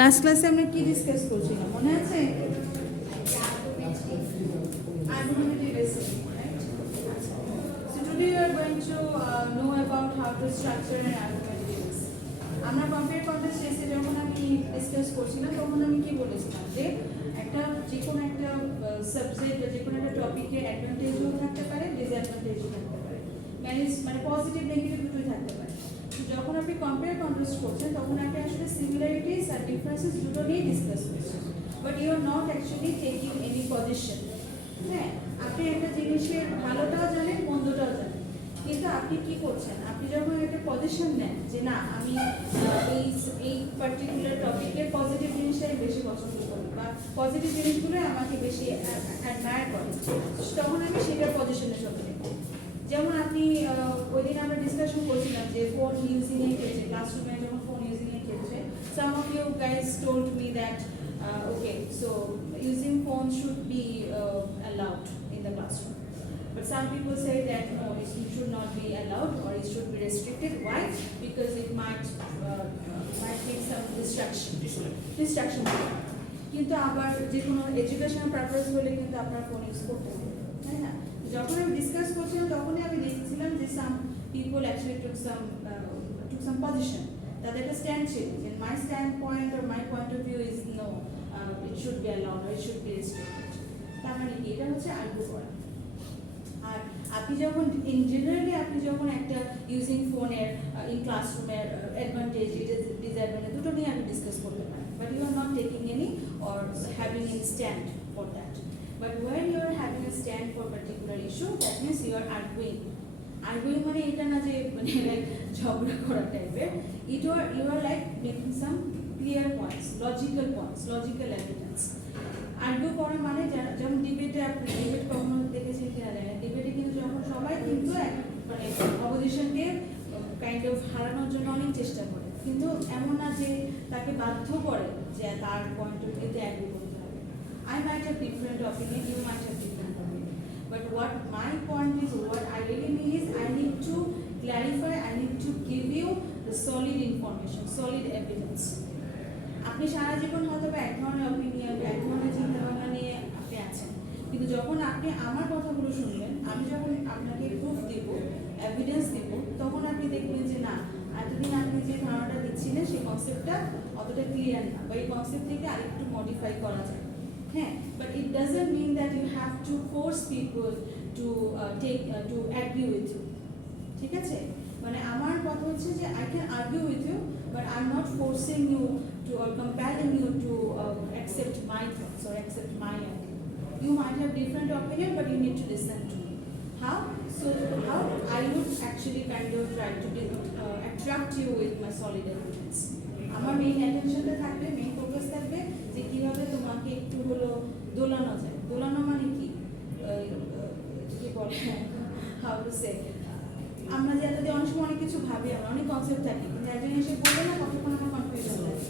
Last ক্লাসে আমরা কি ডিসকাস করছিলাম মনে আছে? Argumentative essay, right? So today we are going to know about how to structure an argumentative essay. আমরা কম্পেয়ার কন্টেস্ট এসে যখন আমি ডিসকাস করছিলাম তখন আমি কি বলেছিলাম যে একটা যে কোনো একটা সাবজেক্ট বা যে কোনো একটা টপিকে অ্যাডভান্টেজও থাকতে পারে, ডিসঅ্যাডভান্টেজও থাকতে পারে, মানে পজিটিভ নেগেটিভ দুটোই থাকতে পারে। যখন আপনি কম্পেয়ার কন্ট্রাস্ট করছেন তখন আপনি আসলে সিমিলারিটিস আর ডিফারেন্সেস দুটো নিয়ে ডিসকাস করছেন, but you are not actually taking any position. হ্যাঁ, আপনি একটা জিনিসের ভালোটাও জানেন, মন্দটাও জানেন, কিন্তু আপনি কি করছেন? আপনি যখন একটা পজিশন নেন যে না আমি এই পার্টিকুলার টপিকের পজিটিভ জিনিসটাই বেশি পছন্দ করি বা পজিটিভ জিনিসগুলো আমাকে বেশি অ্যাডমায়ার করে, তখন আমি সেটার পজিশনে চলে যাই। যেমন আপনি ওই দিন আমরা ডিসকাশন করছিলাম যে ফোন ইউজিং এর ক্ষেত্রে, ক্লাসরুমে যখন ফোন ইউজিং এর ক্ষেত্রে some of you guys told me that okay, so using phone should be allowed in the classroom, but some people say that no, it should not be allowed or it should be restricted. Why? Because it might make some distraction. কিন্তু আবার যে কোনো educational purpose হলে কিন্তু আপনার phone use করতে হবে, তাই না? যখন আমি ডিসকাস করছিলাম তখনই আমি দেখছিলাম যে some people actually took some position, তাদের একটা স্ট্যান্ড ছিল যে my stand point or my point of view is no, it should be allowed or it should be restricted. তার মানে কি? এটা হচ্ছে আর্গু করা। আর আপনি যখন ইন জেনারেলি আপনি যখন একটা ইউজিং ফোনের ইন ক্লাসরুমের অ্যাডভান্টেজ ডিসঅ্যাডভান্টেজ দুটো নিয়ে আপনি ডিসকাস করতে পারেন, but you are not taking any or having any stand for that. But when you are having a stand for particular issue, that means you are arguing. Arguing মানে এটা না যে মানে লাইক ঝগড়া করা টাইপের, you are like making some clear points, logical evidence. Argue করা মানে যেমন ডিবেটে, আপনি ডিবেট কখনো দেখেছেন কিনা জানেন, ডিবেটে কিন্তু যখন সবাই কিন্তু মানে অপোজিশনকে কাইন্ড অফ হারানোর জন্য অনেক চেষ্টা করে, কিন্তু এমন না যে তাকে বাধ্য করে যে তার পয়েন্ট অফ ভিউতে অ্যাগ্রি করতে হবে। I might have different opinion, you might have different opinion, but what my point is, what I really mean is I need to clarify, I need to give you the solid information, solid evidence. আপনি সারা জীবন হয়তো এক ধরনের opinion, এক ধরনের চিন্তাভাবনা নিয়ে আপনি আছেন, কিন্তু যখন আপনি আমার কথাগুলো শুনবেন, আমি যখন আপনাকে প্রুফ দিব, এভিডেন্স দিব, তখন আপনি দেখবেন যে না, এতদিন আপনি যে ধারণাটা দিচ্ছিলেন সেই কনসেপ্টটা অতটা ক্লিয়ার না, বা এই কনসেপ্ট থেকে আরেকটু মডিফাই করা যায়। হ্যাঁ, but it doesn't mean that you have to force people to to agree with you. ঠিক আছে? মানে আমার কথা হচ্ছে যে I can argue with you, but I'm not forcing you to or compelling you to accept my thoughts or accept my idea. You might have different opinion, but you need to listen to me. How? So how I would actually kind of try to attract you with my solid evidence. আমার main অ্যাটেনশনটা থাকবে, main focus থাকবে যে কিভাবে তোমাকে একটু হলো দোলানো যায়। দোলানো মানে কি বলে, হাউ টু সে, আমরা যে এতদিন অনেক সময় অনেক কিছু ভাবি, আমরা অনেক কনসেপ্ট থাকি, কিন্তু একজন এসে বলবে না কতক্ষণ আমার কনফিউশন লাগে।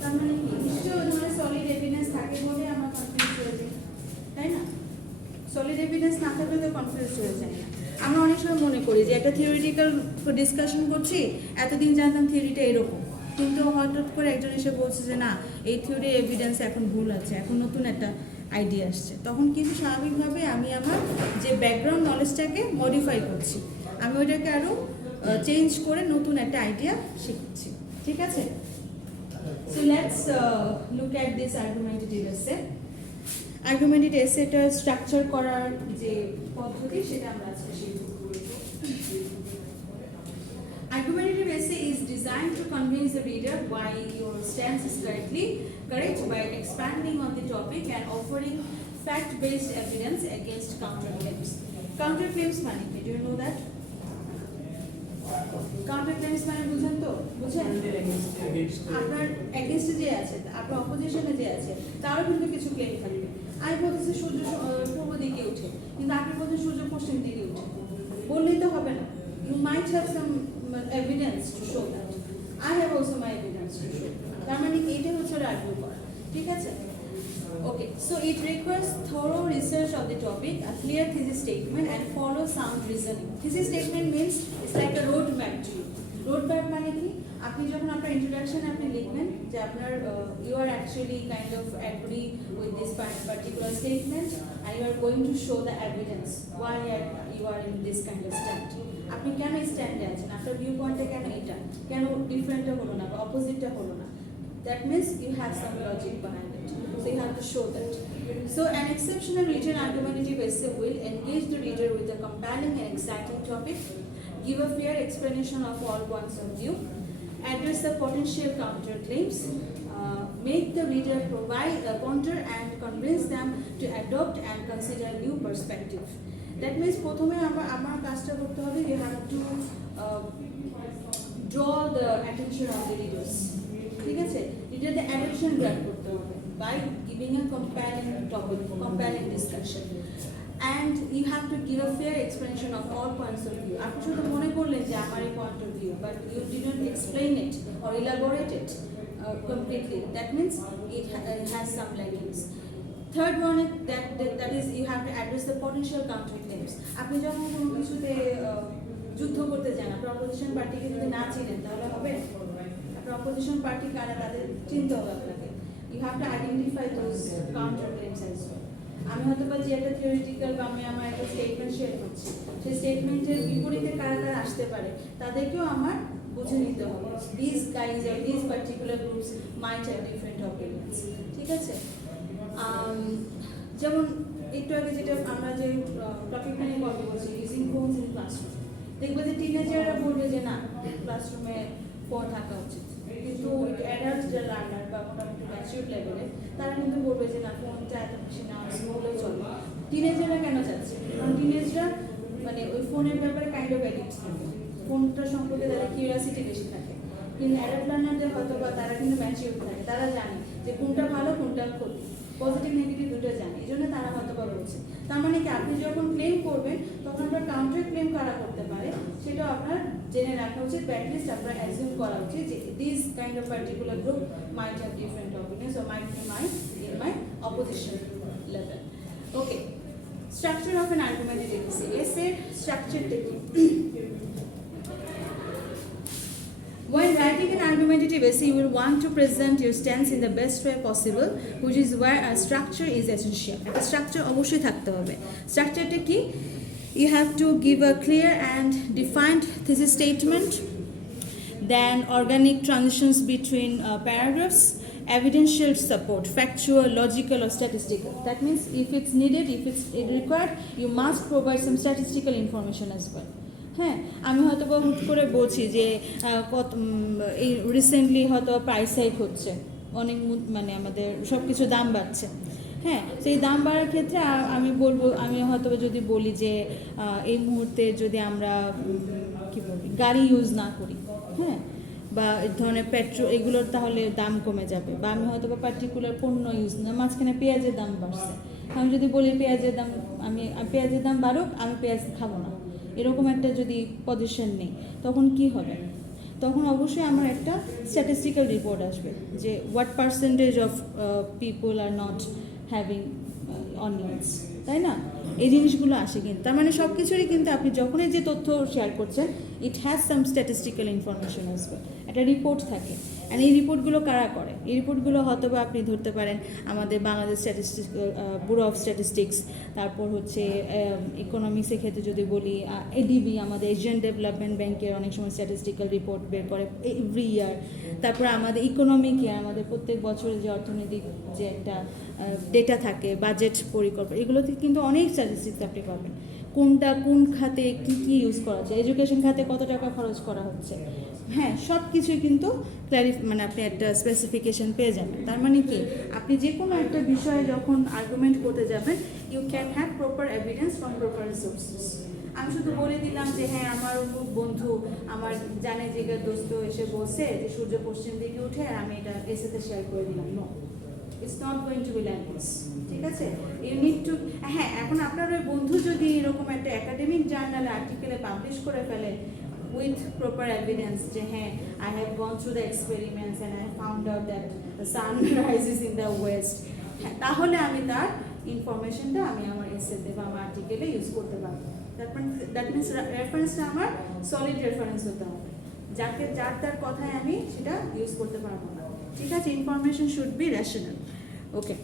তার মানে কি? নিশ্চয়ই ওই ধরনের সলিড এভিডেন্স থাকে বলে আমরা কনফিউজ হয়ে যাই, তাই না? সলিড এভিডেন্স না থাকলে তো কনফিউজ হয়ে যায় না। আমরা অনেক সময় মনে করি যে একটা থিওরিটিক্যাল ডিসকাশন করছি, এতদিন জানতাম থিওরিটা এরকম, কিন্তু হঠাৎ করে একজন এসে বলছে যে না, এই থিওরি এভিডেন্স এখন ভুল আছে, এখন নতুন একটা আইডিয়া আসছে, তখন কিন্তু স্বাভাবিকভাবে আমি আমার যে ব্যাকগ্রাউন্ড নলেজটাকে মডিফাই করছি, আমি ওইটাকে আরও চেঞ্জ করে নতুন একটা আইডিয়া শিখছি। ঠিক আছে? So let's look at this argumentative essay. Argumentative এসেটা স্ট্রাকচার করার যে পদ্ধতি সেটা আমরা আজকে শিখব। Argumentative essay is designed to convince the reader why your stance is correct by expanding on the topic and offering fact-based evidence against counterclaims. Counterclaims মানে কি? Do you know that? Counterclaims মানে বুঝেন তো? বুঝেন? আপনার এগেইনস্টে যে আছে, আপনার অপোজিশনে যে আছে, তারও কিন্তু কিছু ক্লেম থাকবে। আমি বলতেছি সূর্য পূর্ব দিকে উঠে, কিন্তু আপনি বলছেন সূর্য পশ্চিম দিকে উঠে, বললেই তো হবে না। You might have some evidence to show that. I have also my evidence to show. তার মানে এইটা হচ্ছে আর্গুমেন্ট করা। ঠিক আছে? Okay, so it requires thorough research of the topic, a clear thesis statement, and follow sound reasoning. Thesis statement means it's like a road map to you. Road map মানে কি? আপনি যখন আপনার ইন্ট্রোডাকশনে আপনি লিখবেন যে আপনার you are actually kind of agree with this particular statement and you are going to show the evidence why you are in this kind of stand. আপনি কেন স্ট্যান্ডে আছেন, আপনার ভিউ পয়েন্টে কেন এটা, কেন ডিফারেন্টটা হলো না বা অপোজিটটা হলো না, that means you have some logic behind it, so you have to show that. So an exceptional written argumentative essay will engage the reader with a compelling and exciting topic, give a fair explanation of all points of view, address the potential counterclaims, make the reader provide a counter and convince them to adopt and consider new perspective. That means প্রথমে আমার কাজটা করতে হবে, you have to draw the attention of the readers. ঠিক আছে, reader attention grab করতে হবে by giving a compelling topic, compelling discussion, and you have to give a fair explanation of all points of view. আপনি শুধু মনে করলেন যে আমার এই point of view, but you didn't explain it or elaborate it completely. That means it has some lackings. Third one is that is you have to address the potential counterclaims. আপনি যখন কোনো কিছুতে যুদ্ধ করতে যান, আপনার অপোজিশন পার্টিকে যদি না চিনেন তাহলে হবে? আপনার অপোজিশন পার্টি কারা তাদের চিনতে হবে আপনাকে. You have to identify those counterclaims as well. আমি হয়তো বা যে একটা থিওরিটিক্যাল বা আমি আমার একটা স্টেটমেন্ট শেয়ার করছি, সেই স্টেটমেন্টের বিপরীতে কারা কারা আসতে পারে তাদেরকেও আমার বুঝে নিতে হবে. These guys or these particular groups might have different opinions. ঠিক আছে, যেমন একটু আগে যেটা আমরা যে টপিকটা নিয়ে কথা বলছি, ইউজিং ফোনস ইন ক্লাসরুম, দেখবো যে টিনেজাররা বলবে যে না ক্লাসরুমে ফোন থাকা উচিত, কিন্তু অ্যাডাল্ট যে লার্নার বা মোটামুটি ম্যাচিউর লেভেলে তারা কিন্তু বলবে যে না ফোনটা এত বেশি না স্কুলেও চলে. টিনেজাররা কেন যাচ্ছে? কারণ টিনেজরা মানে ওই ফোনের ব্যাপারে কাইন্ড অফ অ্যাডিক্ট থাকে, ফোনটা সম্পর্কে তাদের কিউরিয়াসিটি বেশি থাকে. কিন্তু অ্যাডাল্ট লার্নারদের হয়তো বা তারা কিন্তু ম্যাচিউর থাকে, তারা জানে যে কোনটা ভালো কোনটা ক্ষতি, পজিটিভ নেগেটিভ দুটো জানে, এই জন্য তারা হয়তো বা বলছে. তার মানে কি আপনি যখন ক্লেম করবেন তখন আপনার কাউন্টার ক্লেম কারা করতে পারে সেটাও আপনার জেনে রাখা উচিত, বা অ্যাটলিস্ট আপনার অ্যাজিউম করা উচিত যে this kind of particular group might have different opinions or might be in my opposition level. Okay, structure of an argumentative essay. Essay structure taking. When writing an argumentative essay, you will want to present your stance in the best way possible, which is where a structure is essential. A structure অবশ্যই থাকতে হবে. Structureটা কি? You have to give a clear and defined thesis statement, then organic transitions between paragraphs, evidential support, factual, logical or statistical. That means if it's needed, if it's required, you must provide some statistical information as well. হ্যাঁ, আমি হয়তো বা হুট করে বলছি যে এই recently হয়তো প্রাইস হাইক হচ্ছে, অনেক মানে আমাদের সব কিছু দাম বাড়ছে. হ্যাঁ, সেই দাম বাড়ার ক্ষেত্রে আমি বলবো, আমি হয়তো যদি বলি যে এই মুহূর্তে যদি আমরা কি বলি গাড়ি ইউজ না করি, হ্যাঁ, বা এই ধরনের পেট্রোল এগুলোর তাহলে দাম কমে যাবে, বা আমি হয়তো বা পার্টিকুলার পণ্য ইউজ না, মাঝখানে পেঁয়াজের দাম বাড়ছে, আমি যদি বলি পেঁয়াজের দাম বাড়ুক, আমি পেঁয়াজ খাবো না, এরকম একটা যদি পজিশন নেই, তখন কি হবে? তখন অবশ্যই আমার একটা স্ট্যাটিস্টিক্যাল রিপোর্ট আসবে যে what percentage of people are not having onions, তাই না? এই জিনিসগুলো আসে. কিন্তু তার মানে সব কিছুরই কিন্তু আপনি যখনই যে তথ্য শেয়ার করছেন, it has some statistical information আসবে, একটা রিপোর্ট থাকে. অ্যান্ড এই রিপোর্টগুলো কারা করে? এই রিপোর্টগুলো হয়তো বা আপনি ধরতে পারেন আমাদের বাংলাদেশ ব্যুরো অফ স্ট্যাটিস্টিক্স, তারপর হচ্ছে ইকোনমিক্সের ক্ষেত্রে যদি বলি এডিবি, আমাদের এশিয়ান ডেভেলপমেন্ট ব্যাংকের অনেক সময় স্ট্যাটিস্টিক্যাল রিপোর্ট বের করে এভরি ইয়ার. তারপর আমাদের ইকোনমিক ইয়ার, আমাদের প্রত্যেক বছরের যে অর্থনৈতিক যে একটা ডেটা থাকে, বাজেট পরিকল্পনা, এগুলোতে কিন্তু অনেক স্ট্যাটিস্টিক্স আপনি পাবেন. কোনটা কোন খাতে কী কী ইউজ করা হচ্ছে, এডুকেশন খাতে কত টাকা খরচ করা হচ্ছে, হ্যাঁ, সব কিছুই কিন্তু মানে আপনি একটা স্পেসিফিকেশন পেয়ে যাবেন. তার মানে কি আপনি যে কোনো একটা বিষয়ে যখন আর্গুমেন্ট করতে যাবেন, you can have proper evidence from proper resources. আমি শুধু বলে দিলাম যে হ্যাঁ আমার বন্ধু আমার জানে যে দোস্ত এসে বলছে যে সূর্য পশ্চিম দিকে উঠে, আর আমি এটা এসেতে শেয়ার করে দিলাম. No, it's not going to be like this. ঠিক আছে, ইউ নিড টু, হ্যাঁ, এখন আপনার ওই বন্ধু যদি এরকম একটা একাডেমিক জার্নালে আর্টিকেলে পাবলিশ করে ফেলে with proper evidence যে হ্যাঁ I have gone through the experiments and I found out that the sun rises in the west, হ্যাঁ, তাহলে আমি তার ইনফরমেশনটা আমি আমার এসেতে বা আমার আর্টিকেলে ইউজ করতে পারবো. দ্যাট মিনস রেফারেন্সটা আমার সলিড রেফারেন্স হতে হবে. যার তার কথায় আমি সেটা ইউজ করতে পারবো না, ঠিক আছে? Information should be rational. Okay,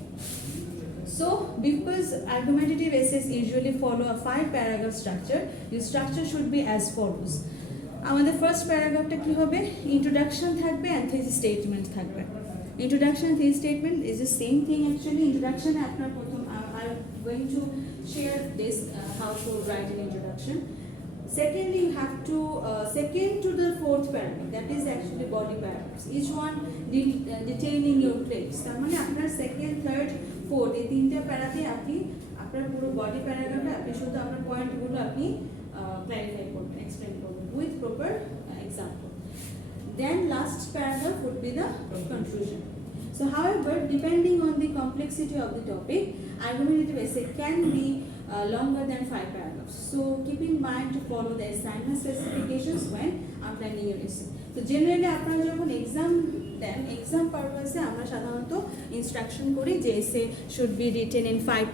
so because argumentative essays usually follow a 5-paragraph structure, the structure should be as follows. আমাদের ফার্স্ট প্যারাগ্রাফটা কি হবে? ইন্ট্রোডাকশন থাকবে অ্যান্ড থিস স্টেটমেন্ট থাকবে। Introduction thesis statement is the same thing actually. ইন্ট্রোডাকশনে আপনার প্রথম I am going to share this how to write an introduction. Secondly, you have to second to the fourth paragraph, that is actually body paragraphs, each one detailing your claims. তার মানে আপনার second, third, fourth এই তিনটা প্যারাতে আপনি আপনার পুরো body প্যারাগ্রাফে আপনি শুধু আপনার পয়েন্টগুলো আপনি ক্ল্যারিফাই করবেন, এক্সপ্লেন করবেন with proper example. Then last paragraph would be the conclusion. So however, depending on the complexity of the topic, argumentative essay can be longer than 5 paragraphs. So keep in mind to follow the assignment specifications when planning your essay. So generally আপনারা যখন exam দেন, exam পারপাসে আমরা সাধারণত instruction করি যে essay should be written in 5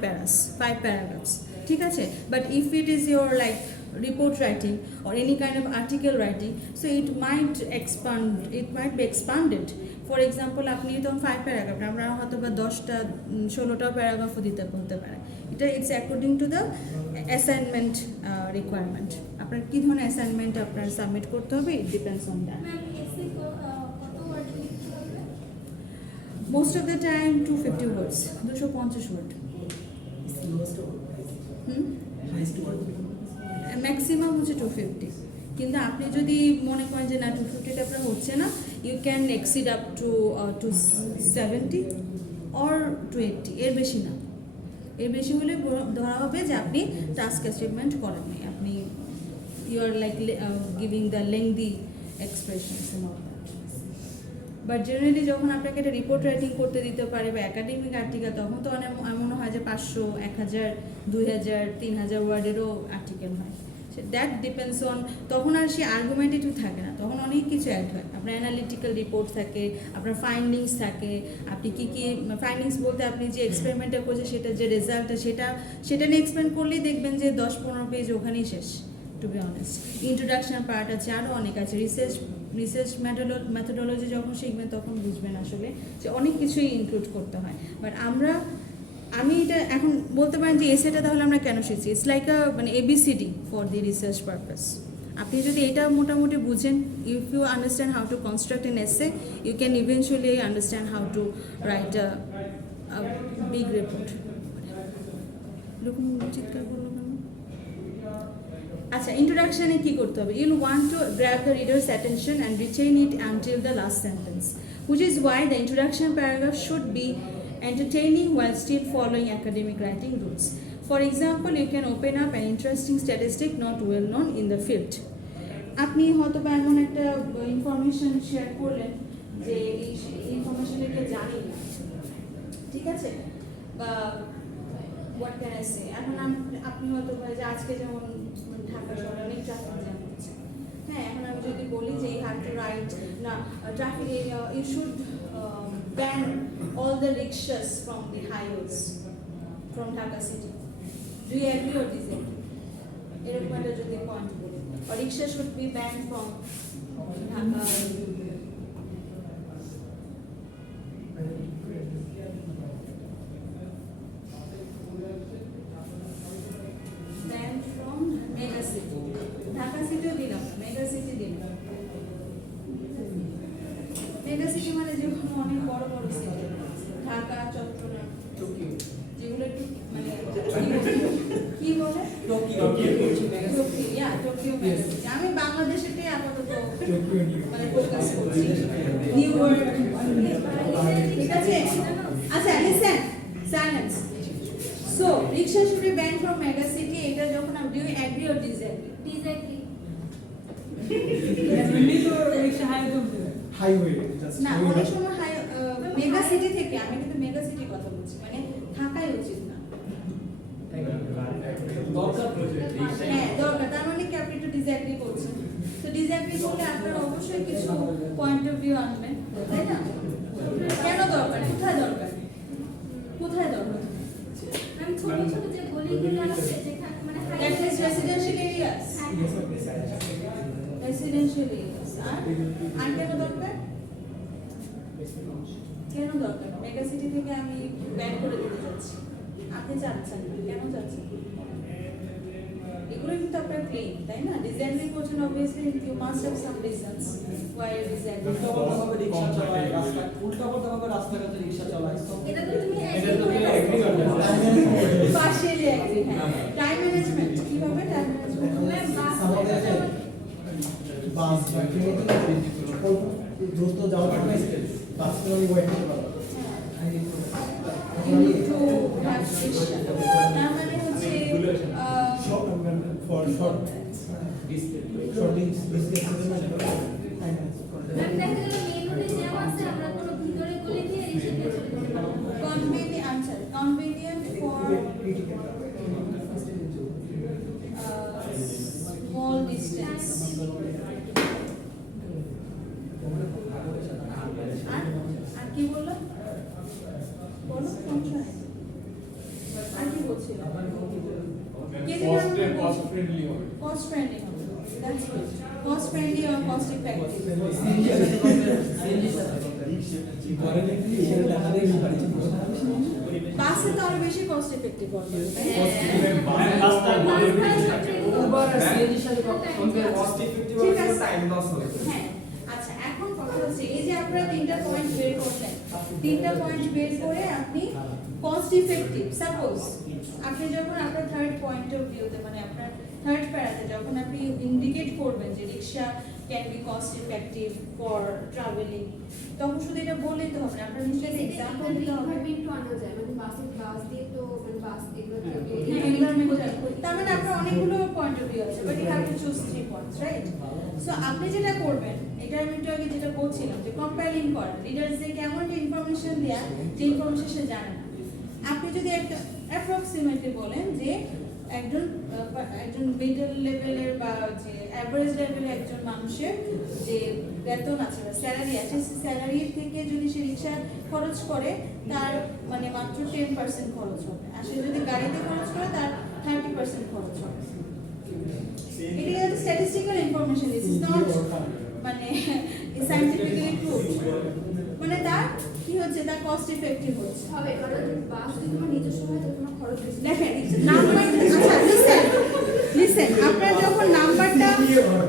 paragraphs, ঠিক আছে? But if it is your like report writing or any kind of article writing, so it might be expanded. For example, আপনি তখন 5 প্যারাগ্রাফ, আমরা হয়তো বা 10টা 16টা প্যারাগ্রাফও দিতে বলতে পারে। এটা it's according to the assignment requirement. আপনার কী ধরনের অ্যাসাইনমেন্ট আপনার সাবমিট করতে হবে, it depends on that. Most of the time 250 words, 250 word. Maximum হচ্ছে 250, কিন্তু আপনি যদি মনে করেন যে না 250টা আপনার হচ্ছে না, you can exceed up to 270 or 280, এর বেশি না। এর বেশি হলে ধরা হবে যে আপনি টাস্ক অ্যাচিভমেন্ট করেননি, আপনি you are like giving the lengthy expressions and all that. But generally যখন আপনাকে একটা রিপোর্ট রাইটিং করতে দিতে পারে বা একাডেমিক আর্টিকেল, তখন তো অনেক এমন হয় যে 500, 1000, 2000, 3000 ওয়ার্ডেরও আর্টিকেল হয়। দ্যাট ডিপেন্ডস অন, তখন আর সে আর্গুমেন্টেটিভ থাকে না, তখন অনেক কিছু অ্যাড হয়। আপনার অ্যানালিটিক্যাল রিপোর্ট থাকে, আপনার ফাইন্ডিংস থাকে, আপনি কী কী ফাইন্ডিংস বলতে আপনি যে এক্সপেরিমেন্টটা করছে সেটা যে রেজাল্টটা সেটা নিয়ে এক্সপ্লেন করলেই দেখবেন যে 10-15 পেজ ওখানেই শেষ, to be honest. Introduction part আছে, আরও অনেক আছে। রিসার্চ মেথোডোলজি যখন শিখবেন তখন বুঝবেন আসলে যে অনেক কিছুই ইনক্লুড করতে হয়। বাট আমি এটা এখন বলতে পারেন যে এসেটা তাহলে আমরা কেন শিখছি, ইটস লাইক মানে ABCD for the research purpose. আপনি যদি এটা মোটামুটি বুঝেন, if you understand how to construct an essay, you can eventually understand how to write a big report. এরকম চিৎকার করলো কেন? আচ্ছা, ইন্ট্রোডাকশনে কী করতে হবে? You'll want to grab the readers attention and retain it until the last sentence, which is why the introduction paragraph should be entertaining while still following academic writing rules. For example, you can open up an interesting statistic not well known in the field. আপনি হয়তো বা এমন একটা information share করলেন যে এই ইনফরমেশনটা কেউ জানি না, ঠিক আছে? বা হোয়াট ক্যান আই সে, এখন আপনি হয়তো বা যে আজকে যেমন ঢাকা শহরে অনেক ট্রাফিক জ্যাম হচ্ছে, হ্যাঁ, এখন আমি যদি বলি যে ইউ হ্যাভ টু রাইট না traffic, you should ban all the rickshaws from the highways from Dhaka city. Do you agree or disagree? এরকম একটা যদি পয়েন্ট বলি, or rickshaw should be banned from Dhaka. Banned from mega city. Dhaka city দিলাম, mega city দিলাম। Mega city মানে যেগুলো অনেক বড় বড় সিটি, ঢাকা, চট্টগ্রাম, যেগুলো একটু মানে কি বলে টোকিও মেগা সিটি। আমি বাংলাদেশেরটাই আপাতত মানে ফোকাস করছি, নিউ ইয়র্ক, ঠিক আছে? আচ্ছা, listen, silence. So rickshaw should be banned from mega city, এটা যখন আমি, do you agree or disagree? Disagree. Rickshaw highway না, অনেক সময় মেগা সিটি থেকে, আমি কিন্তু মেগা সিটির কথা বলছি, মানে থাকাই উচিত না। হ্যাঁ, দরকার, তার মানে কি আপনি একটু ডিসএগ্রি করছেন? তো ডিসএগ্রি করলে আপনারা অবশ্যই কিছু পয়েন্ট অফ ভিউ আনবেন, তাই না? কেন দরকার? কোথায় দরকার? কোথায় দরকার? আমি ছোট ছোট যে গলিগুলো আছে যেখানে মানে রেসিডেন্সিয়াল এরিয়াস, রেসিডেন্সিয়াল এরিয়াস। আর আর কেন দরকার? কেন দরকার? মেগা সিটি থেকে আমি ব্যান করে দিতে চাচ্ছি, আপনি চাচ্ছেন কেন চাচ্ছেন? এগুলো কিন্তু আপনার ক্লেম, তাই না? ডিজাইনিং করছেন obviously you must have some reasons why designing. উল্টাপাল্টাভাবে রিকশা চালায়, উল্টাপাল্টাভাবে রাস্তাঘাটে রিকশা চালায়। এটা তো তুমি এগ্রি করবে। Partially agree. হ্যাঁ, টাইম ম্যানেজমেন্ট কিভাবে? টাইম ম্যানেজমেন্ট ম্যাম বাস দ্রুত যাওয়ার জন্য বাস আমি ওয়েট করতে পারবো। to have vision. না মানে হচ্ছে for short ম্যাম দেখা গেল মেইন রোডে জ্যাম আছে, আমরা কোনো ভিতরে গলে গিয়ে রিকশাতে চলে যেতে পারবো। convenient for small distance. আর কি বললো? বলো সমস্যা নেই। আর কি বলছিল? cost friendly হবে। Cost friendly হবে। That's good. Cost friendly or cost effective. বাসে তো আরো বেশি কস্ট এফেক্টিভ হবে। উবার আর সিএনজির সাথে কম্পেয়ার cost effective ঠিক হবে, আছে। টাইম লস হবে। হ্যাঁ, আচ্ছা এখন কথা হচ্ছে এই যে আপনারা তিনটা পয়েন্ট বের করলেন, তিনটা পয়েন্ট বের করে আপনি কস্ট ইফেক্টিভ, সাপোজ আপনি যখন আপনার থার্ড পয়েন্ট অফ ভিউতে মানে আপনার থার্ড প্যারাতে যখন আপনি ইন্ডিকেট করবেন যে rickshaw can be cost effective for travelling, তখন শুধু এটা বললেই তো হবে না, আপনার নিশ্চয়ই এক্সাম্পল দিতে হবে। একটু আনা যায় মানে বাস দিয়ে তো মানে বাস এগুলো তার মানে আপনার অনেকগুলো পয়েন্ট অফ ভিউ আছে, but you have to choose 3 points, right? So আপনি যেটা করবেন, এটা আমি একটু আগে যেটা বলছিলাম যে কম্পাইলিং করা, রিডার্সদের কেমন একটা ইনফরমেশন দেয়া যে ইনফরমেশন সে জানে না। আপনি যদি একটা অ্যাপ্রক্সিমেটলি বলেন যে একজন মিডল লেভেলের বা যে অ্যাভারেজ লেভেলের একজন মানুষের যে বেতন আছে বা স্যালারি আছে, সেই স্যালারি থেকে যদি সে রিক্সা খরচ করে তার মানে মাত্র 10% খরচ হবে, আর সে যদি গাড়িতে খরচ করে তার 30% খরচ হবে। এটা একটা statistical information, this is not মানে সায়েন্টিফিক্যালি প্রুভড, মানে তার কি হচ্ছে, তার কস্ট ইফেক্টিভ হচ্ছে হবে কারণ বাস যদি তোমার নিজস্ব হয় তো তোমার খরচ বেশি। দেখেন নাম্বার, আচ্ছা লিসেন আপনার যখন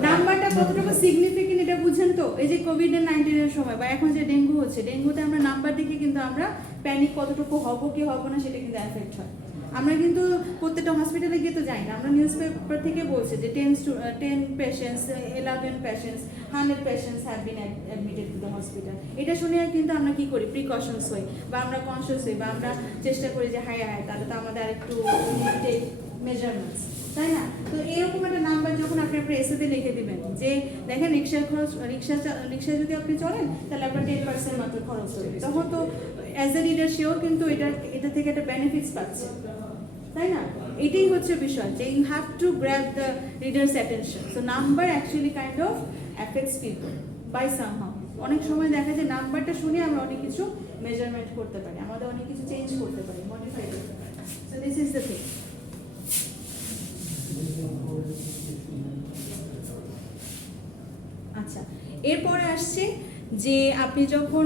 নাম্বারটা কতটুকু সিগনিফিকেন্ট এটা বুঝেন তো? এই যে কোভিড-19 এর সময় বা এখন যে ডেঙ্গু হচ্ছে, ডেঙ্গুতে আমরা নাম্বার দেখে কিন্তু আমরা প্যানিক কতটুকু হব কি হব না সেটা কিন্তু এফেক্ট হয়। আমরা কিন্তু প্রত্যেকটা হসপিটালে গিয়ে তো যাই না, আমরা নিউজ পেপার থেকে বলছে যে 10 patients, 11 patients, 100 patients have been admitted to the hospital. এটা শুনে কিন্তু আমরা কি করি, প্রিকশনস হই বা আমরা কনসিয়াস হই বা আমরা চেষ্টা করি যে হায় তাহলে তো আমাদের আরেকটু টেক মেজারমেন্টস, তাই না? তো এরকম একটা নাম্বার যখন আপনি আপনার এসএতে লিখে দিবেন যে দেখেন রিক্সা যদি আপনি চলেন তাহলে আপনার 10% মাত্র খরচ হবে, তখন তো অ্যাজ এ রিডার সেও কিন্তু এটা থেকে একটা বেনিফিটস পাচ্ছে, তাই না? এটাই হচ্ছে বিষয় যে you have to grab the readers attention. So number actually kind of affects people by somehow. অনেক সময় দেখা যায় নাম্বারটা শুনে আমরা অনেক কিছু মেজারমেন্ট করতে পারি, আমাদের অনেক কিছু চেঞ্জ করতে পারি, মডিফাই করতে পারি। So this is the thing. আচ্ছা, এরপরে আসছে যে আপনি যখন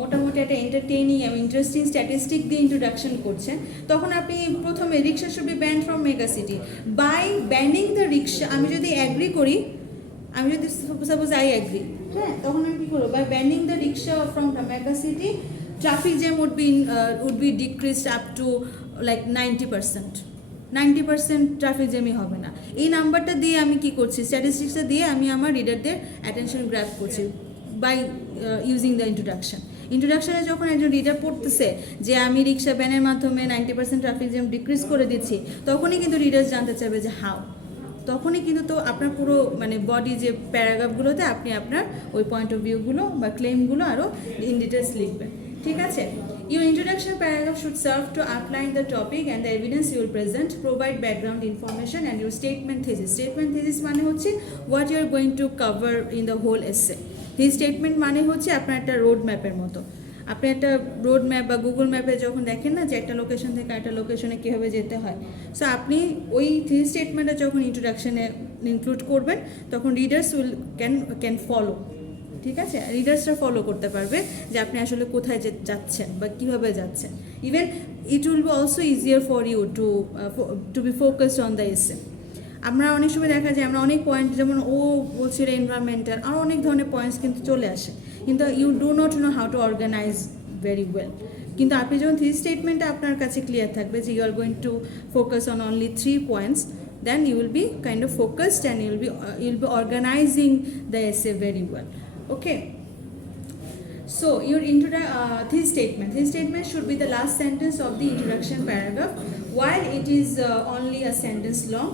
মোটামুটি একটা এন্টারটেইনিং এবং ইন্টারেস্টিং স্ট্যাটিস্টিক দিয়ে ইন্ট্রোডাকশন করছেন, তখন আপনি প্রথমে rickshaw should be banned from mega city. By banning the rickshaw, আমি যদি অ্যাগ্রি করি, আমি যদি সাপোজ আই অ্যাগ্রি, হ্যাঁ, তখন আমি কী করবো? By banning the rickshaw from the mega city, traffic jam would be decreased up to like 90% traffic জ্যামই হবে না। এই নাম্বারটা দিয়ে আমি কি করছি, স্ট্যাটিস্টিক্সটা দিয়ে আমি আমার রিডারদের অ্যাটেনশন গ্র্যাব করছি বাই ইউজিং দ্য ইন্ট্রোডাকশনে যখন একজন রিডার পড়তেছে যে আমি রিক্সা ব্যানের মাধ্যমে 90% ট্রাফিক জ্যাম ডিক্রিজ করে দিচ্ছি, তখনই কিন্তু রিডার্স জানতে চাইবে যে হাউ। তখনই কিন্তু তো আপনার পুরো মানে বডি যে প্যারাগ্রাফগুলোতে আপনি আপনার ওই পয়েন্ট অফ ভিউগুলো বা ক্লেমগুলো আরও ইন ডিটেলস লিখবেন, ঠিক আছে? Your introduction paragraph should serve to outline the topic and the evidence you will present, provide background information and your statement thesis. Statement thesis মানে হচ্ছে what you are going to cover in the whole essay. This statement মানে হচ্ছে আপনার একটা road ম্যাপের মতো। আপনি একটা রোড ম্যাপ বা গুগল ম্যাপে যখন দেখেন না যে একটা লোকেশন থেকে একটা লোকেশনে কীভাবে যেতে হয়, সো আপনি ওই থিস স্টেটমেন্টটা যখন ইন্ট্রোডাকশনে ইনক্লুড করবেন তখন রিডার্স ক্যান ফলো, ঠিক আছে, রিডার্সরা ফলো করতে পারবে যে আপনি আসলে কোথায় যাচ্ছেন বা কীভাবে যাচ্ছেন। Even it will be also easier for you to be focused on the essay. আমরা অনেক সময় দেখা যায় আমরা অনেক পয়েন্ট, যেমন ও বলছিল এনভায়রনমেন্টাল, আরও অনেক ধরনের পয়েন্টস কিন্তু চলে আসে, কিন্তু you do not know how to organise very well. কিন্তু আপনি যখন থিস স্টেটমেন্টটা আপনার কাছে ক্লিয়ার থাকবে যে you are going to focus on only 3 points, then you will be kind of focused and you'll be organizing the essay very well. Okay, so your this statement should be the last sentence of the introduction paragraph. While it is only a sentence long,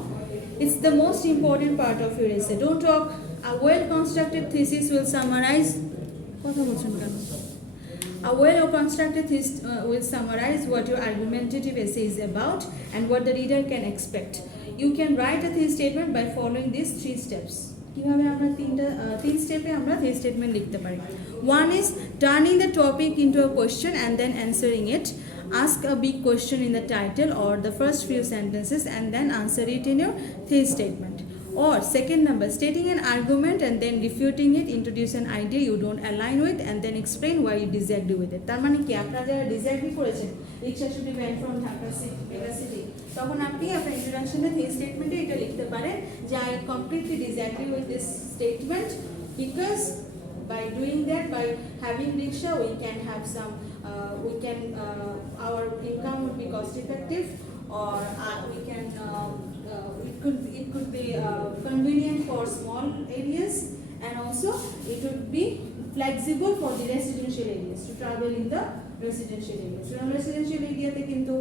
it's the most important part of your essay. Don't talk. A well constructed thesis will summarize A well-constructed thesis will summarize what your argumentative essay is about and what the reader can expect. You can write a thesis statement by following these 3 steps. কিভাবে আমরা তিন স্টেপে আমরা thesis statement লিখতে পারি। One is turning the topic into a question and then answering it. Ask a big question in the title or the first few sentences and then answer it in your thesis statement. Or second number, stating an argument and then refuting it, introduce an idea you don't align with and then explain why you disagree with it. তার মানে কি, আপনারা যারা disagree করেছেন রিক্সা শুটি band from Dhaka mega city, তখন আপনি আপনার ইন্ট্রোডাকশনে থিস স্টেটমেন্টে এটা লিখতে পারেন যে I completely disagree with this statement because by doing that, by having rickshaw, we can have some our income would be cost effective, or we can it could be convenient for small areas, and also it would be flexible for the residential areas to travel in the residential areas. So residential area te kintu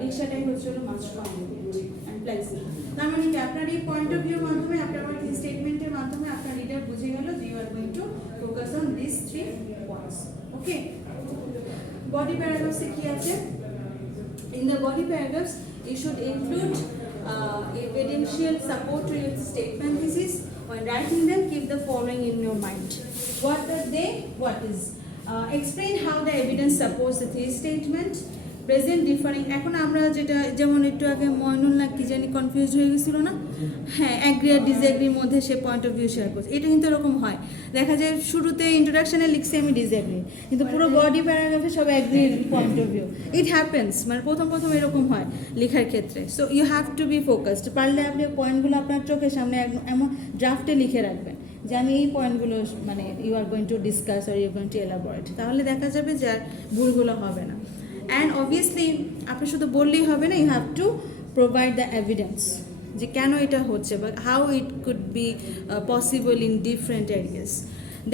rickshaw time hocchilo much convenient and flexible. তার মানে কি আপনার এই point of ভিউর মাধ্যমে আপনার এই স্টেটমেন্টের মাধ্যমে আপনার রিডার বুঝে গেল যে you are going to focus on this 3 points. Okay, body প্যারাগ্রাফসে কি আছে? In the body paragraphs, you should include evidential support to your statement thesis. When writing them, keep the following in your mind. What are they? What is? Explain how the evidence supports the thesis statement. Present differing. এখন আমরা যেটা যেমন একটু আগে ময়নুল না কি জানি confuse হয়ে গেছিল না, হ্যাঁ অ্যাগ্রি আর ডিসঅ্যাগ্রির মধ্যে সে পয়েন্ট অফ ভিউ শেয়ার করছে। এটা কিন্তু এরকম হয়, দেখা যায় শুরুতে ইন্ট্রোডাকশনে লিখছে আমি ডিসঅ্যাগ্রি, কিন্তু পুরো বডি প্যারাগ্রাফে সব অ্যাগ্রির point of view. It happens, মানে প্রথম এরকম হয় লেখার ক্ষেত্রে। So you have to be focused. পারলে আপনি পয়েন্টগুলো আপনার চোখের সামনে এমন ড্রাফটে লিখে রাখবেন যে আমি এই পয়েন্টগুলো মানে you are going to discuss আর ইউ গোয়িং টু এলাবোরেট, তাহলে দেখা যাবে যে আর ভুলগুলো হবে না। অ্যান্ড অবভিয়াসলি আপনি শুধু বললেই হবে না, you have to provide the evidence যে কেন এটা হচ্ছে বা how it could be possible in different areas.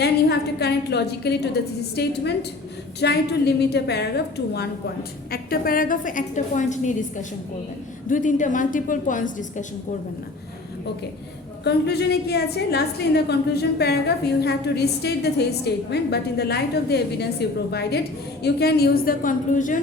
Then you have to connect logically to the statement. Try to limit a paragraph to 1 point. একটা প্যারাগ্রাফে একটা পয়েন্ট নিয়ে discussion করবেন, 2-3টা multiple points discussion করবেন না। ওকে, কনক্লুশনে কি আছে? Lastly in the conclusion paragraph you have to restate the thesis statement, but in the light of the evidence you provided, you can use the conclusion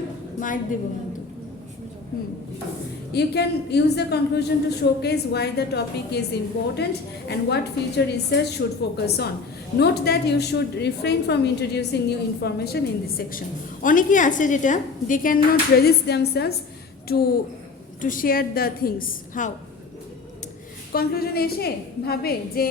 You can use the conclusion to showcase why the topic is important and what future research should focus on. Note that you should refrain from introducing new information in this section. অনেকেই আছে যেটা they cannot resist themselves to share the things. How? কনক্লুশনে এসে ভাবে যে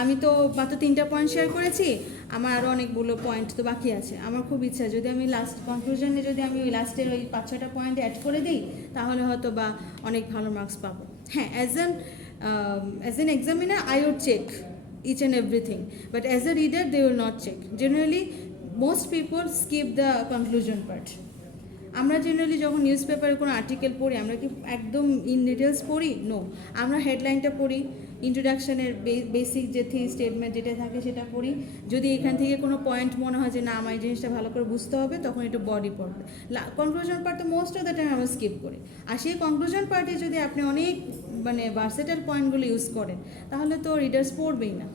আমি তো মাত্র 3টা পয়েন্ট শেয়ার করেছি, আমার আরও অনেকগুলো পয়েন্ট তো বাকি আছে, আমার খুব ইচ্ছা যদি আমি লাস্ট কনক্লুশনে যদি আমি ওই লাস্টের ওই 5-6টা পয়েন্ট অ্যাড করে দিই তাহলে হয়তো বা অনেক ভালো মার্কস পাবো। হ্যাঁ, as an examiner I would check each and everything, but as a reader they will not check. Generally most people skip the conclusion part. আমরা জেনারেলি যখন নিউজ পেপারে কোনো আর্টিকেল পড়ি আমরা কি একদম ইন ডিটেলস পড়ি? নো, আমরা হেডলাইনটা পড়ি, ইন্ট্রোডাকশনের বেসিক যে থিম স্টেটমেন্ট যেটা থাকে সেটা পড়ি। যদি এখান থেকে কোনো পয়েন্ট মনে হয় যে না আমার এই জিনিসটা ভালো করে বুঝতে হবে তখন একটু বডি পড়বে। কনক্লুশন পার্ট তো মোস্ট অফ দ্য টাইম আমরা স্কিপ করি। আর সেই কনক্লুশন পার্টে যদি আপনি অনেক মানে ভার্সেটাইল পয়েন্টগুলো ইউজ করেন তাহলে তো রিডার্স পড়বেই না।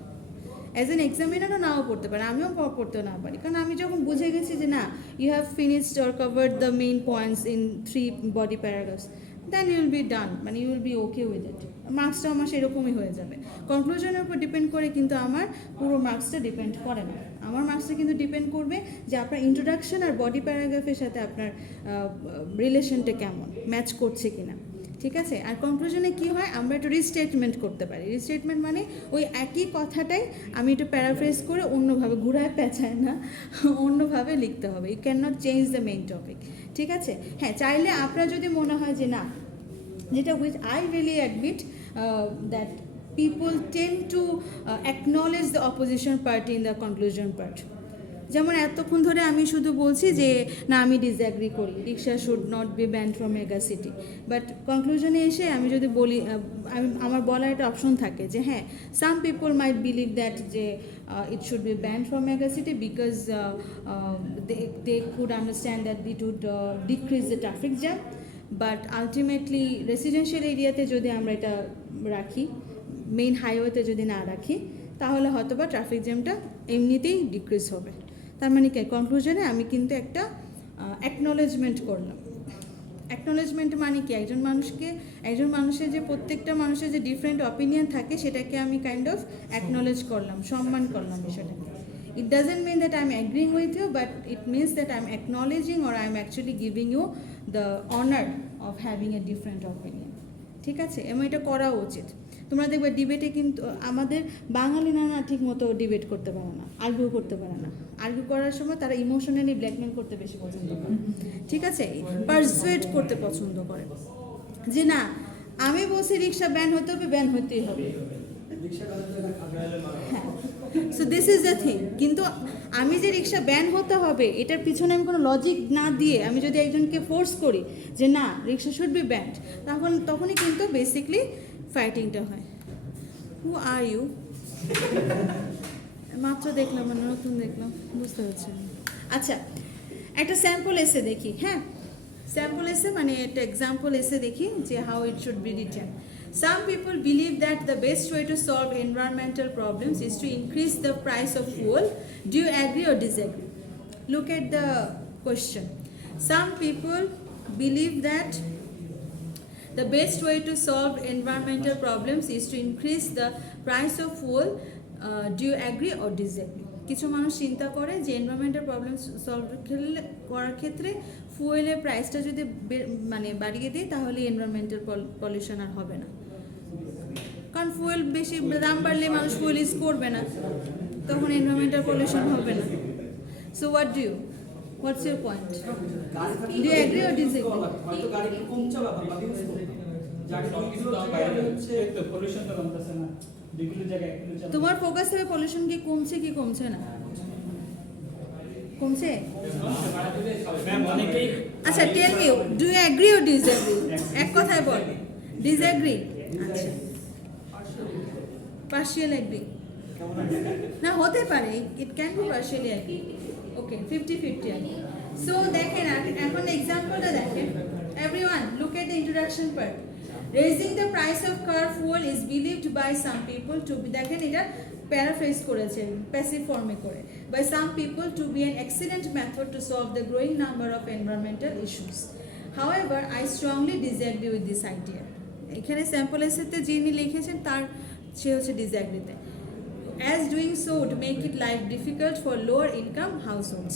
অ্যাজ অ্যান এক্সামিনারও নাও পড়তে পারে, আমিও পড়তেও না পারি, কারণ আমি যখন বুঝে গেছি যে না you have finished or covered the main points in 3 body paragraphs, then you will be done, মানে you will be okay with it. মার্কসটা আমার সেরকমই হয়ে যাবে। কনক্লুশনের উপর ডিপেন্ড করে কিন্তু আমার পুরো মার্কসটা ডিপেন্ড করে না। আমার মার্কসটা কিন্তু ডিপেন্ড করবে যে আপনার ইন্ট্রোডাকশন আর বডি প্যারাগ্রাফের সাথে আপনার রিলেশনটা কেমন, ম্যাচ করছে কিনা, ঠিক আছে। আর কনক্লুশনে কি হয়, আমরা একটু রিস্টেটমেন্ট করতে পারি। রিস্টেটমেন্ট মানে ওই একই কথাটাই আমি একটু প্যারাফ্রেজ করে অন্যভাবে, ঘুরায় পেঁচায় না, অন্যভাবে লিখতে হবে। You can not change the main topic, ঠিক আছে। হ্যাঁ, চাইলে আপনার যদি মনে হয় যে না, যেটা which I really admit that people ten two acknowledge the opposition party in the conclusion part. যেমন এতক্ষণ ধরে আমি শুধু বলছি যে না, আমি ডিসঅ্যাগ্রি করি, rickshaw should not be banned from mega city, but কনক্লুশনে এসে আমি যদি বলি, আমার বলার একটা অপশন থাকে যে হ্যাঁ, some people might believe that যে it should be banned from mega city because they could understand that it would decrease the traffic jam, but ultimately residential এরিয়াতে যদি আমরা এটা রাখি, মেইন হাইওয়েতে যদি না রাখি, তাহলে হয়তো বা ট্রাফিক জ্যামটা এমনিতেই ডিক্রিজ হবে। তার মানে কি, কনক্লুশনে আমি কিন্তু একটা অ্যাকনলেজমেন্ট করলাম। অ্যাকনলেজমেন্ট মানে কি, একজন মানুষের যে প্রত্যেকটা মানুষের যে ডিফারেন্ট অপিনিয়ন থাকে সেটাকে আমি কাইন্ড অফ অ্যাকনলেজ করলাম, সম্মান করলাম বিষয়টাকে। It doesn't mean that I am agreeing with you, but it means that I am acknowledging or I am actually giving you the honour of having a different opinion, ঠিক আছে। এবং এটা করা উচিত। তোমরা দেখবে ডিবেটে কিন্তু আমাদের বাঙালি না ঠিক মতো ডিবেট করতে পারে না, আর্গিউ করতে পারে না। আর্গিউ করার সময় তারা ইমোশনালি ব্ল্যাকমেল করতে বেশি পছন্দ করে, ঠিক আছে, পারসুয়েট করতে পছন্দ করে যে না, আমি বলছি রিক্সা ব্যান হতে হবে, ব্যান হতেই হবে। হ্যাঁ, so this is the thing. কিন্তু আমি যে রিক্সা ব্যান হতে হবে এটার পিছনে আমি কোনো লজিক না দিয়ে আমি যদি একজনকে ফোর্স করি যে না, রিক্সা শুড বি ব্যান্ড, তখনই কিন্তু বেসিকলি ফাইটিংটা হয়। হু আর ইউ? মাত্র দেখলাম, মানে নতুন দেখলাম, বুঝতে পারছি। আচ্ছা, একটা স্যাম্পল এসে দেখি। হ্যাঁ, স্যাম্পল এসে মানে একটা এক্সাম্পল এসে দেখি যে how it should be written. Some people believe that the best way to solve environmental problems is to increase the price of fuel. Do you agree or disagree? Look at the question. Some people believe that the best way to solve environmental problems is to increase the price of fuel. Do you agree or disagree? কিছু মানুষ চিন্তা করে যে environmental problem solve করার ক্ষেত্রে ফুয়েলের প্রাইসটা যদি মানে বাড়িয়ে দিই তাহলে এনভায়রনমেন্টাল পলিউশন আর হবে না, কারণ ফুয়েল বেশি দাম বাড়লে মানুষ ফুয়েল ইউজ করবে না, তখন এনভায়রনমেন্টাল পলিউশন হবে না। So what do you, what's your point? Do you agree or disagree? হয়তো গাড়ি কমছে বা ইউজ করতে তোমার ফোকাস হবে পলিউশন কি কমছে কি কমছে না, কমছে? আচ্ছা, tell me, do you agree or disagree? এক কথায় বল, ডিসএগ্রি। আচ্ছা, পার্শিয়াল এগ্রি না, হতে পারে, it can be partially agree. Okay, 50-50 agree. So দেখেন, এখন এক্সাম্পলটা দেখেন। Everyone look at the introduction part. Raising the price of car fuel is believed by some people to be, দেখেন এটা প্যারাফ্রেজ করেছেন প্যাসিভ ফর্মে করে, by some people to be an excellent method to solve the growing number of environmental issues. However, I strongly disagree with this idea. এখানে sample এসেতে যিনি লিখেছেন তার সে হচ্ছে ডিসঅ্যাগ্রিতে। As doing so would make it life difficult for lower income households.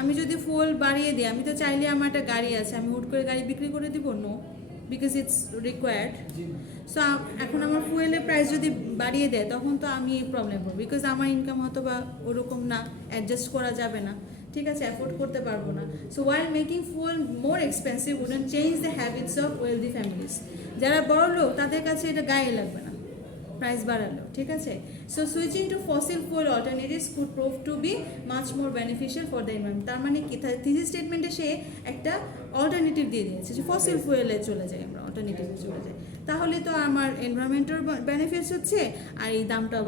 আমি যদি fuel বাড়িয়ে দিই, আমি তো চাইলে আমার একটা গাড়ি আছে, আমি হুট করে গাড়ি বিক্রি করে দিব? No, because it's required. So এখন আমার ফুয়েলের প্রাইস যদি বাড়িয়ে দেয় তখন তো আমি এই প্রবলেম পড়ব, বিকজ আমার ইনকাম হয়তো বা ওরকম না, অ্যাডজাস্ট করা যাবে না, ঠিক আছে, অ্যাফোর্ড করতে পারবো না। So while making fuel more expensive wouldn't change the habits of wealthy families. যারা বড় লোক তাদের কাছে এটা গায়ে লাগবে না প্রাইস বাড়ালো, ঠিক আছে। So switching to fossil fuel alternatives could prove to be much more beneficial for the environment. তার মানে কি, থিসিস স্টেটমেন্টে সে একটা অল্টারনেটিভ দিয়ে দিয়েছে যে ফসিল ফুয়েলে চলে যাই আমরা, অল্টারনেটিভে চলে যাই, তাহলে তো আমার এনভায়রনমেন্টের বেনিফিটস হচ্ছে আর এই দামটা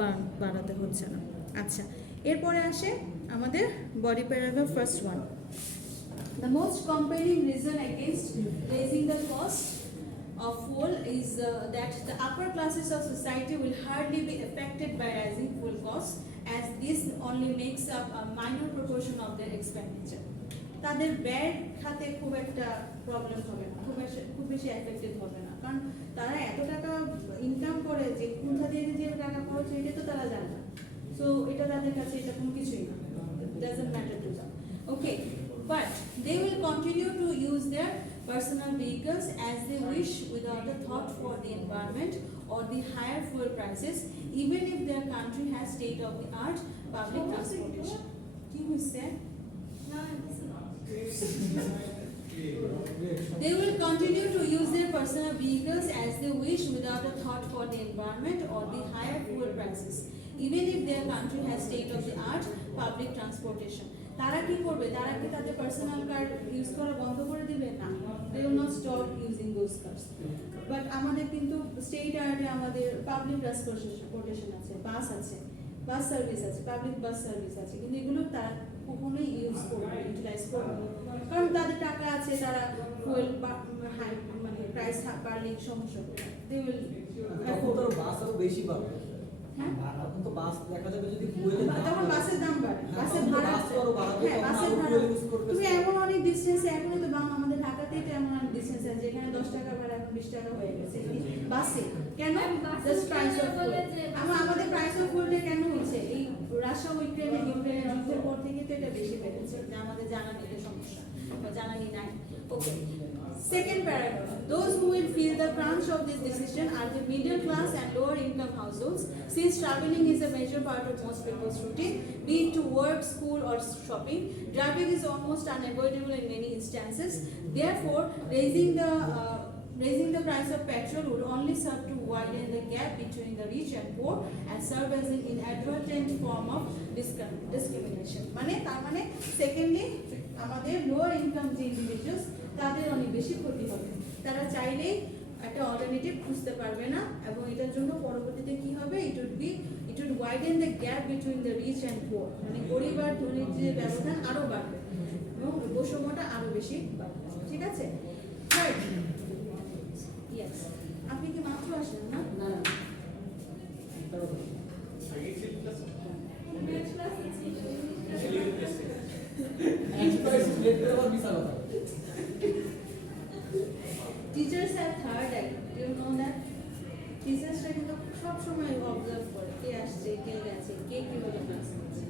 বাড়াতে হচ্ছে না। আচ্ছা, এরপরে আসে আমাদের body paragraph first one. The most compelling reason against raising the cost of fuel is that the upper classes of society will hardly be affected by rising fuel costs, as this only makes up a minor proportion of their expenditure. তাদের ব্যয় খাতে খুব একটা problem হবে না, খুব বেশি affected হবে না, কারণ তারা এত টাকা ইনকাম করে যে কোথা দিয়ে যে টাকা খরচ এটা তো তারা জানে না। সো এটা তাদের কাছে এটা কোনো কিছুই না, doesn't matter to them. Okay, but they will continue to use their personal vehicles as they wish without a thought for the environment or the higher fuel prices, even if their country has state-of-the-art public transportation. Ki hoise? They will continue to use their personal vehicles as they wish without a thought for the environment or the higher fuel prices, even if their country has state-of-the-art public transportation. তারা কি করবে? তারা কি তাদের personal car use করা বন্ধ করে দিবে? না, they will not stop using those cars. But আমাদের কিন্তু স্টেট আর্টে আমাদের পাবলিক ট্রান্সপোর্টেশন আছে, বাস আছে, বাস সার্ভিস আছে, পাবলিক বাস সার্ভিস আছে, কিন্তু এগুলো তারা কখনোই ইউজ করবে, ইউটিলাইজ করবে না, কারণ তাদের টাকা আছে, তারা ফুয়েল মানে প্রাইস বাড়লে সমস্যা হবে, they will এখন তো বাস আরো বেশি পাবে। হ্যাঁ, এখন তো বাস দেখা যাবে যদি ফুয়েলের দাম তখন বাসের দাম বাড়ে, বাসের ভাড়া বাড়াবে, হ্যাঁ, বাসের ভাড়া ফুয়েল ইউজ করবে। তুমি এমন অনেক ডিসটেন্সে, এখনো তো আমাদের ঢাকাতেই তো এমন অনেক ডিসটেন্স আছে যেখানে 10 টাকা ভাড়া এখন 20 টাকা হয়ে গেছে বাসে। কেন? Just price of fuel. আমাদের প্রাইস অফ ফুয়েলটা কেন হচ্ছে? এই রাশিয়া ইউক্রেনের যুদ্ধের পর থেকে তো এটা বেশি বেড়েছে, যে আমাদের জ্বালানিতে সমস্যা বা জ্বালানি নাই। ওকে, second paragraph. Those who will feel the crunch of this decision are the middle class and lower income households, since traveling is a major part of most people's routine, be it to work, school or shopping. Driving is almost unavoidable in many instances. Therefore, raising the price of petrol would only serve to widen the gap between the rich and poor and serve as an inadvertent form of discrimination. তার মানে secondly আমাদের lower income যে individuals তাদের অনেক বেশি ক্ষতি হবে, তারা চাইলেই একটা অল্টারনেটিভ খুঁজতে পারবে না, এবং এটার জন্য পরবর্তীতে কি হবে? It would widen the gap between the rich and poor, মানে গরিব আর ধনীর যে ব্যবধান আরো বাড়বে এবং বৈষম্যটা আরো বেশি বাড়বে। ঠিক আছে, রাইট? ইয়েস, আপনি কি মাত্র আসলেন না? না Teachers have third eye. Do you know that? Teachers কিন্তু সব সময় অবজার্ভ করে কে আসছে, কে গেছে, কে কিভাবে ক্লাস করছে।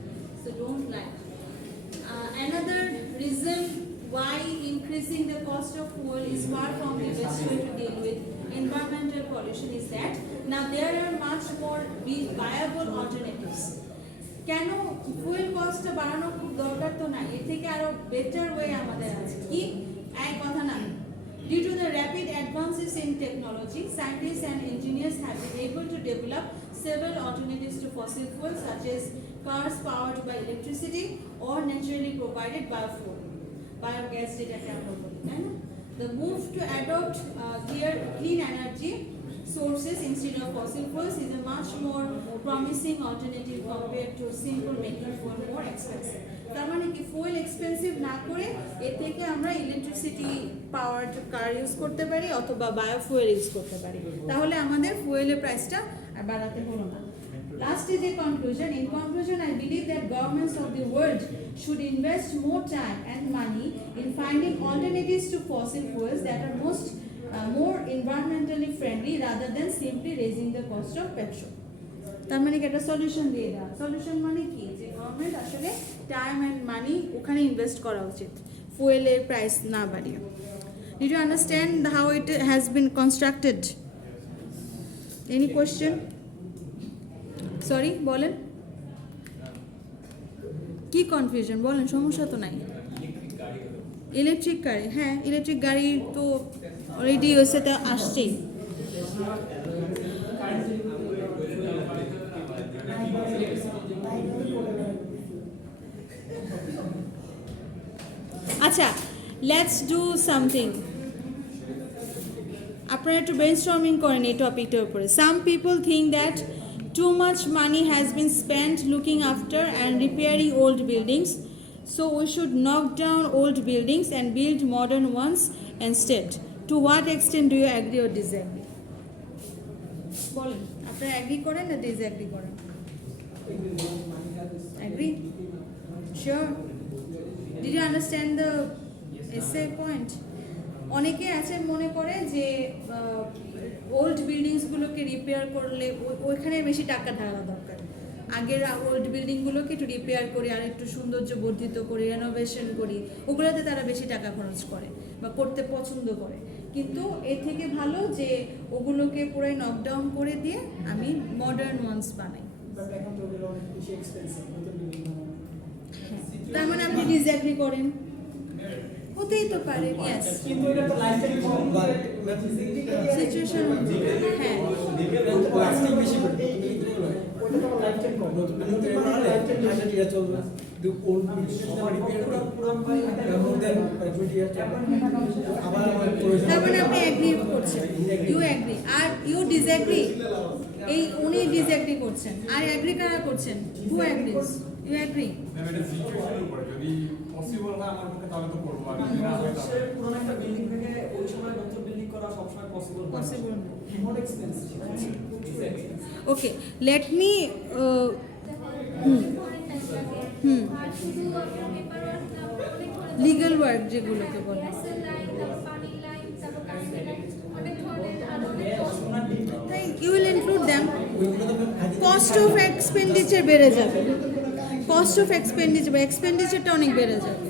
So don't lie. Another reason why increasing the cost of fuel is far from the best way to deal with environmental pollution is that now there are much more viable alternatives. কেন fuel কস্টটা বাড়ানো খুব দরকার তো না, এর থেকে আরো better way আমাদের আছে। কি? এক কথা না, due to the rapid advances in technology, scientists and engineers have been able to develop several alternatives to fossil fuels, such as cars powered by electricity or naturally provided biofuel, biogas যেটাকে আমরা বলি, তাই না? The move to adopt clean energy sources instead of fossil fuels is a much more promising alternative compared to simple making fuel more expensive. তার মানে কি, fuel expensive না করে এর থেকে আমরা ইলেকট্রিসিটি পাওয়ারড কার ইউজ করতে পারি অথবা বায়োফুয়েল ইউজ করতে পারি, তাহলে আমাদের ফুয়েলের প্রাইসটা বাড়াতে হলো না। Last is a conclusion. In conclusion, I believe that governments of the world should invest more time and money in finding alternatives to fossil fuels that are more environmentally friendly rather than simply raising the cost of petrol. তার মানে কি একটা solution দিয়ে দেওয়া। Solution মানে কি? যে government আসলে টাইম অ্যান্ড মানি ওখানে ইনভেস্ট করা উচিত, ফুয়েলের প্রাইস না বাড়িয়ে। Did you understand how it has been constructed? Any question? Sorry, বলেন কি কনফিউশন, বলেন, সমস্যা তো নাই। ইলেকট্রিক গাড়ি, হ্যাঁ ইলেকট্রিক গাড়ি তো অলরেডি ওইটা আসছেই। আচ্ছা, লেটস ডু সামথিং। আপনারা একটু ব্রেইনস্টর্মিং করেন এই টপিকটার উপরে। Some people think that too much money has been spent looking after and repairing old buildings, so we should knock down old buildings and build modern ones instead. To what extent do you agree or disagree? বলেন, আপনারা agri করেন না disagree করেন? Agree? Sure? Did you understand the essay point? অনেকে আছে মনে করে যে ওল্ড বিল্ডিংসগুলোকে রিপেয়ার করলে ওইখানে বেশি টাকা ঢালা দরকার, আগের ওল্ড বিল্ডিংগুলোকে একটু রিপেয়ার করি আর একটু সৌন্দর্য বর্ধিত করি, রেনোভেশন করি, ওগুলোতে তারা বেশি টাকা খরচ করে বা করতে পছন্দ করে। কিন্তু এর থেকে ভালো যে ওগুলোকে পুরাই নকডাউন করে দিয়ে আমি মডার্ন ওয়ান্স বানাই। এখন তো ওগুলো অনেক বেশি এক্সপেন্সিভ, নতুন বিল্ডিং বানানো। তার মানে আপনি ডিসএগ্রি করেন? হতেই তো পারে, ইয়েস। কিন্তু এটা তো লাইফ টাইম কম বা সিচুয়েশন, হ্যাঁ প্লাস্টিক বেশি পড়ে ওটা তো লাইফ টাইম কম, নতুন বিল্ডিং বানালে লাইফ টাইম বেশি দিয়ে চলবে। দু ওল্ড বিল্ডিং সবার রিপেয়ার করা পুরো মোর দ্যান 20 ইয়ার আবার তার মানে আপনি এগ্রি করছেন, ইউ এগ্রি আর ইউ ডিসএগ্রি। এই উনি ডিসএগ্রি করছেন আর এগ্রি কারা করছেন? Who agrees? You agree? এটা সিচুয়েশনের উপরে, যদি পসিবল হয় আমার পক্ষে তাহলে তো করবো, আর যদি না হয় তাহলে পুরোনো একটা বিল্ডিং থেকে ওই সময় নতুন বিল্ডিং করা সবসময় পসিবল হয় না। পসিবল না। More expensive. Okay, let me legal work যেগুলোকে বলে, তাই you will include them. Cost of expenditure বেড়ে যাবে, কস্ট অফ এক্সপেন্ডিচার বা এক্সপেন্ডিচারটা অনেক বেড়ে যাবে।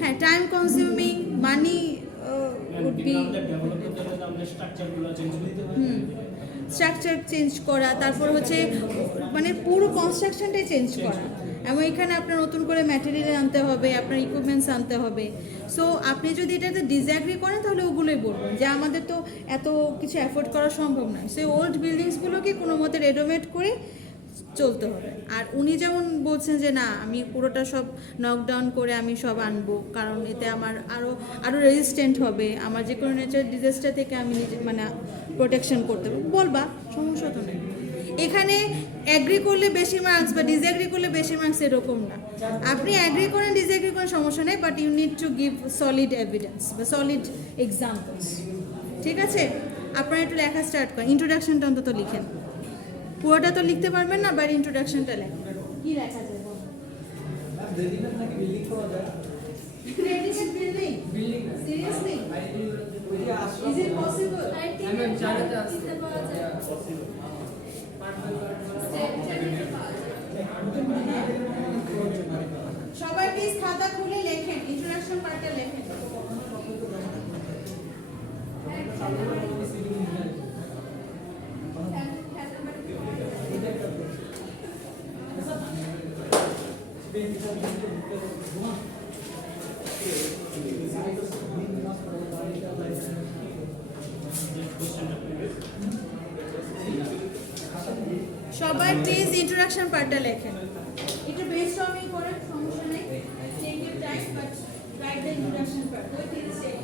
হ্যাঁ, time consuming, money would be, structure change করা, তারপর হচ্ছে মানে পুরো কনস্ট্রাকশনটাই চেঞ্জ করা, এবং এখানে আপনার নতুন করে ম্যাটেরিয়াল আনতে হবে, আপনার ইকুইপমেন্টস আনতে হবে। সো আপনি যদি এটাতে ডিসঅ্যাগ্রি করেন তাহলে ওগুলোই বলবেন যে আমাদের তো এত কিছু অ্যাফোর্ড করা সম্ভব নয়। সো ওল্ড বিল্ডিংসগুলোকে কোনো মতে রেনোভেট করে চলতে হবে। আর উনি যেমন বলছেন যে না আমি পুরোটা সব নকডাউন করে আমি সব আনবো, কারণ এতে আমার আরও রেজিস্ট্যান্ট হবে, আমার যে কোনো নেচার ডিজাস্টার থেকে আমি নিজে মানে প্রোটেকশন করতে পারবো, বলবা, সমস্যা তো নেই। এখানে অ্যাগ্রি করলে বেশি মার্কস বা ডিসঅ্যাগ্রি করলে বেশি মার্কস এরকম না। আপনি অ্যাগ্রি করেন ডিসঅ্যাগ্রি করেন সমস্যা নেই, but you need to give solid evidence বা সলিড এক্সাম্পলস। ঠিক আছে, আপনারা একটু লেখা স্টার্ট করেন, ইন্ট্রোডাকশনটা অন্তত লিখেন। পুরোটা তো লিখতে পারবেন না, বাট ইন্ট্রোডাকশনটা লেখেন। কি লেখা যায় বলুন? রেডিমেড নাকি বিল্ডিং করা যায়? Ready-made building? Building Seriously? ওই যে আসলে Is it possible? সবাই প্লিজ খাতা খুলে লেখেন, ইন্ট্রোডাকশন পার্টটা লেখেন। সবাই প্লিজ ইন্ট্রোডাকশন পার্টটা লেখেন। একটু ব্রেনস্টর্মিং করেন, সমস্যা নেই, take your time, but write the introduction part. ওই তিন স্টেপ।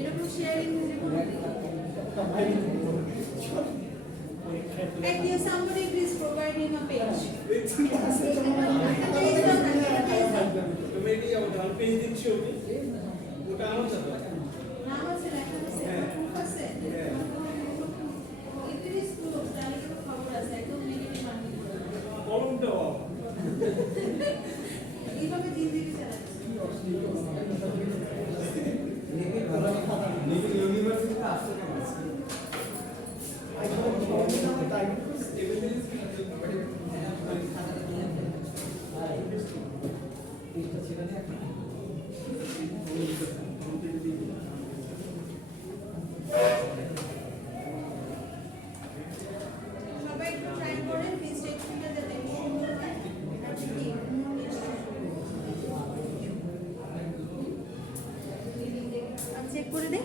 এরকম sharing somebody please provide him a page. নাম আছে, লেখা আছে, proof আছে। If it is proof, তাহলে তো খবর আছে, একদম নেগেটিভ মানি। এইভাবে জিন্দেগি সবাই একটু ট্রাই করেন, প্লিজ টেক্সটটা যাতে সুন্দর হয়। চেক করে দে।